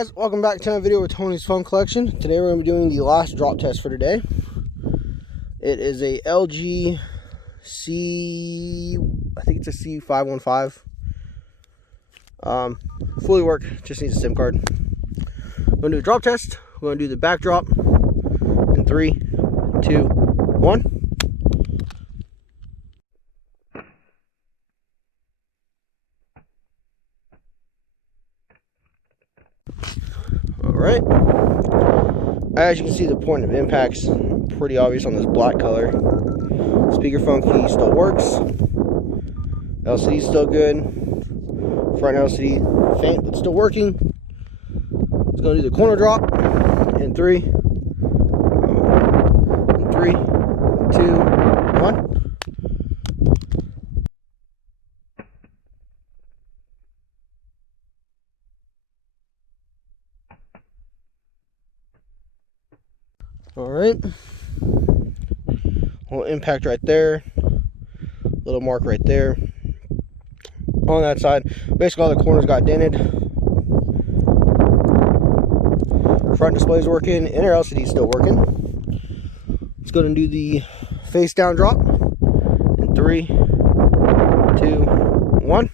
Guys, welcome back to another video with Tony's Fun Collection. Today we're going to be doing the last drop test for today. It is a LG I think it's a CU515. Fully work, just needs a SIM card. We're going to do a drop test. We're going to do the back drop in 3, 2, 1. Alright, as you can see, the point of impact's pretty obvious on this black color. Speakerphone key still works. LCD's still good. Front LCD faint but still working. It's going to do the corner drop in 3, 2, 1. Alright, little impact right there, little mark right there. On that side, basically all the corners got dented. Front display's working, inner LCD's still working. Let's go ahead and do the face down drop in 3, 2, 1.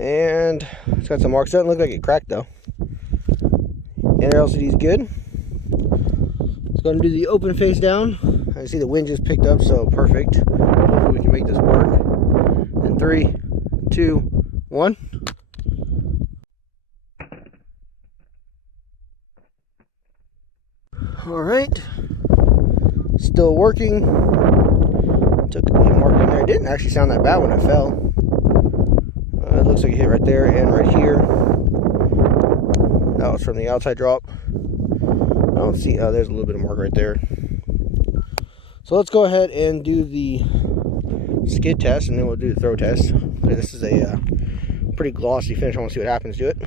And it's got some marks. Doesn't look like it cracked though. Inner LCD's good. Let's go and do the open face down. I see the wind just picked up, so perfect. Hopefully we can make this work. In 3, 2, 1. Alright. Still working. Took a mark in there. It didn't actually sound that bad when it fell. It looks like it hit right there and right here. That was from the outside drop. I don't see, there's a little bit of mark right there. So let's go ahead and do the skid test, and then we'll do the throw test. Okay, this is a pretty glossy finish. I want to see what happens to it.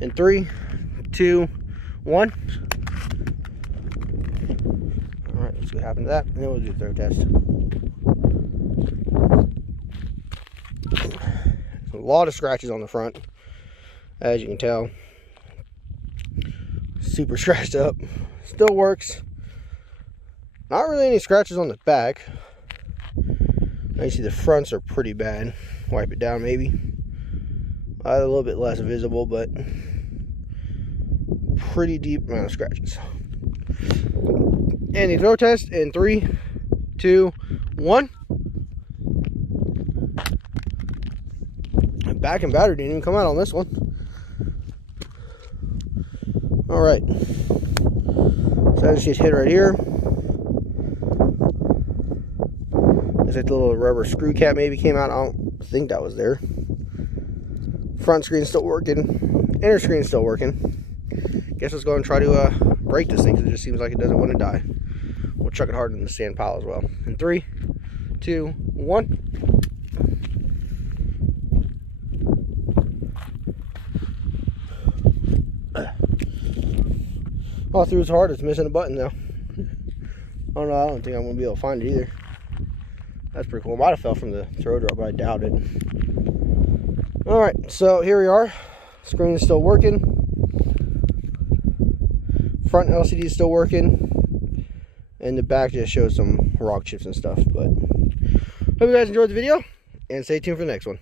In 3, 2, 1. Alright, let's see what happens to that, and then we'll do the throw test. A lot of scratches on the front, as you can tell. Super scratched up. Still works. Not really any scratches on the back. Now you see the fronts are pretty bad. Wipe it down maybe. A little bit less visible, but pretty deep amount of scratches. And the throw test in 3, 2, 1. Back and battery didn't even come out on this one. Alright. So I just hit right here. Looks like the little rubber screw cap maybe came out. I don't think that was there. Front screen's still working. Inner screen's still working. Guess let's go and try to break this thing, because it just seems like it doesn't want to die. We'll chuck it hard in the sand pile as well. In 3, 2, 1. All through it's hard, it's missing a button now. Oh no, I don't think I'm going to be able to find it either. That's pretty cool. It might have fell from the throw drop, but I doubt it. Alright, so here we are. Screen is still working. Front LCD is still working. And the back just shows some rock chips and stuff. But hope you guys enjoyed the video, and stay tuned for the next one.